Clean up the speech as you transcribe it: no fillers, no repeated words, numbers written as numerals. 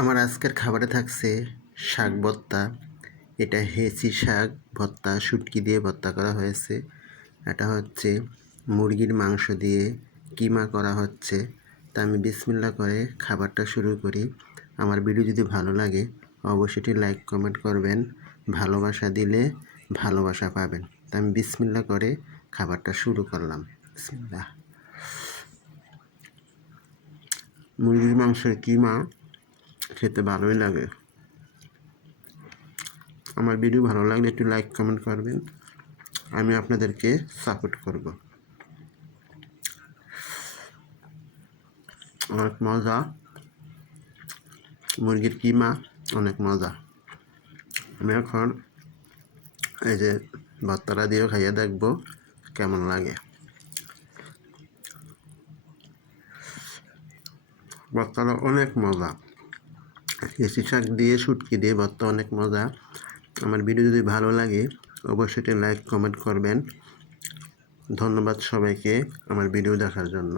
আমার আজকের খাবারে থাকছে শাক ভর্তা। এটা হেঁচি শাক ভর্তা, শুটকি দিয়ে ভর্তা করা হয়েছে। এটা হচ্ছে মুরগির মাংস দিয়ে কিমা করা হচ্ছে। তা আমি বিসমিল্লাহ করে খাবারটা শুরু করি। আমার ভিডিও যদি ভালো লাগে অবশ্যই লাইক কমেন্ট করবেন। ভালোবাসা দিলে ভালোবাসা পাবেন। তা আমি বিসমিল্লাহ করে খাবারটা শুরু করলাম। বিসমিল্লাহ। মুরগির মাংসের কিমা খেতে ভালোই লাগে। আমার ভিডিও ভালো লাগলে একটু লাইক কমেন্ট করবেন, আমি আপনাদেরকে সাপোর্ট করব। অনেক মজা, মুরগির কিমা অনেক মজা। আমি এখন এই যে ভর্তাটা দিয়েও খাইয়ে দেখবো কেমন লাগে। ভর্তাটা অনেক মজা। হেঁচি শাক দিয়ে শুটকি দিয়ে ভর্তা অনেক মজা। আমার ভিডিও যদি ভালো লাগে অবশ্যই লাইক কমেন্ট করবেন। ধন্যবাদ সবাইকে আমার ভিডিও দেখার জন্য।